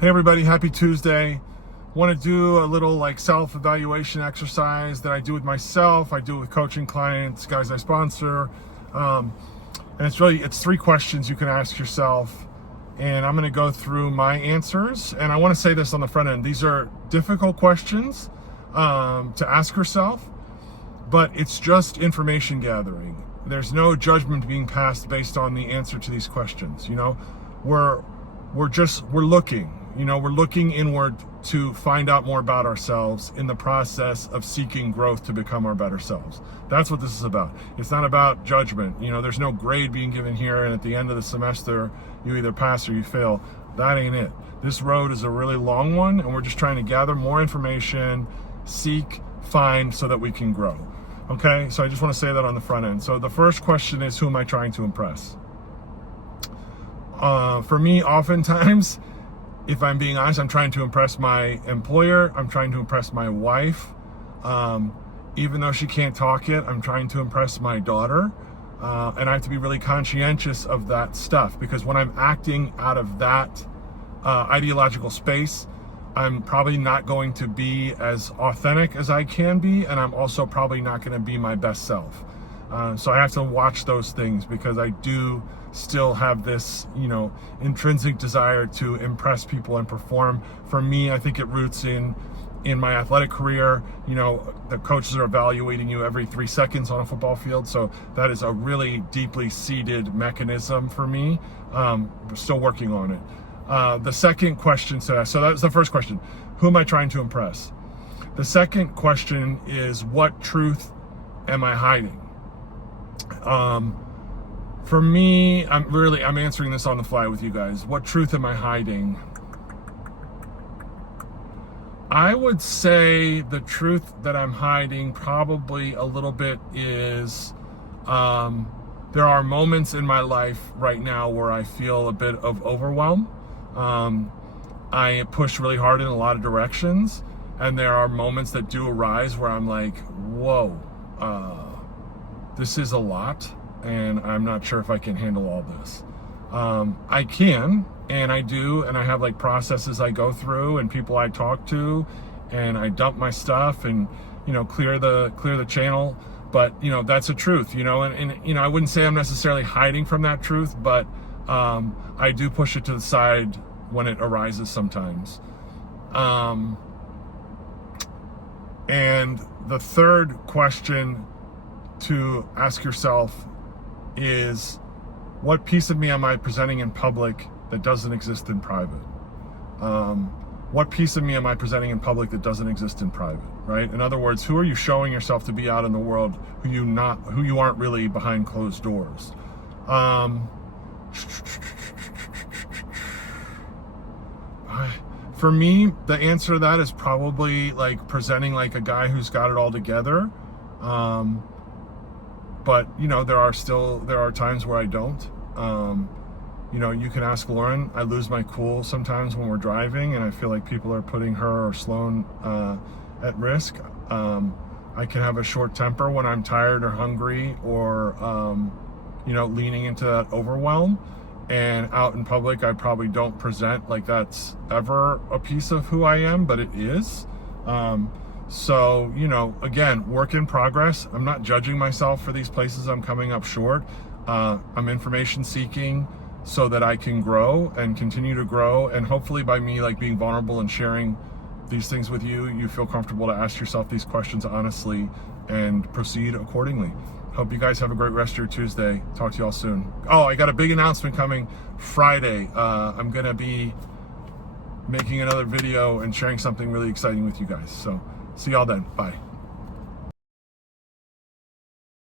Hey everybody, happy Tuesday. Want to do a little like self-evaluation exercise that I do with myself. I do it with coaching clients, guys I sponsor. And it's 3 questions you can ask yourself. And I'm going to go through my answers. And I want to say this on the front end. These are difficult questions to ask yourself, but it's just information gathering. There's no judgment being passed based on the answer to these questions. You know, we're looking. We're looking inward to find out more about ourselves in the process of seeking growth to become our better selves. That's what this is about. It's not about judgment. There's no grade being given here, and at the end of the semester, you either pass or you fail. That ain't it. This road is a really long one, and we're just trying to gather more information, seek, find, so that we can grow. Okay, so I just want to say that on the front end. So the first question is, who am I trying to impress? For me, oftentimes, if I'm being honest, I'm trying to impress my employer. I'm trying to impress my wife. Even though she can't talk yet, I'm trying to impress my daughter. And I have to be really conscientious of that stuff, because when I'm acting out of that ideological space, I'm probably not going to be as authentic as I can be, and I'm also probably not going to be my best self. So I have to watch those things, because I do still have this, intrinsic desire to impress people and perform. For me, I think it roots in my athletic career. The coaches are evaluating you every 3 seconds on a football field. So that is a really deeply seated mechanism for me. We're still working on it. The second question, so that was the first question. Who am I trying to impress? The second question is, what truth am I hiding? For me, I'm answering this on the fly with you guys. What truth am I hiding? I would say the truth that I'm hiding probably a little bit is, there are moments in my life right now where I feel a bit of overwhelm. I push really hard in a lot of directions, and there are moments that do arise where I'm like, whoa, this is a lot, and I'm not sure if I can handle all this. I can, and I do, and I have like processes I go through and people I talk to, and I dump my stuff and, clear the channel. But, that's a truth, and I wouldn't say I'm necessarily hiding from that truth, but I do push it to the side when it arises sometimes. And the third question to ask yourself is, what piece of me am I presenting in public that doesn't exist in private? What piece of me am I presenting in public that doesn't exist in private, right? In other words, who are you showing yourself to be out in the world who you aren't really behind closed doors? For me, the answer to that is probably like presenting like a guy who's got it all together. But there are times where I don't. You can ask Lauren. I lose my cool sometimes when we're driving, and I feel like people are putting her or Sloan at risk. I can have a short temper when I'm tired or hungry, or leaning into that overwhelm. And out in public, I probably don't present like that's ever a piece of who I am, but it is. So, again, work in progress. I'm not judging myself for these places I'm coming up short. I'm information seeking so that I can grow and continue to grow. And hopefully by me like being vulnerable and sharing these things with you, you feel comfortable to ask yourself these questions honestly and proceed accordingly. Hope you guys have a great rest of your Tuesday. Talk to you all soon. Oh, I got a big announcement coming Friday. I'm going to be making another video and sharing something really exciting with you guys. So see y'all then. Bye.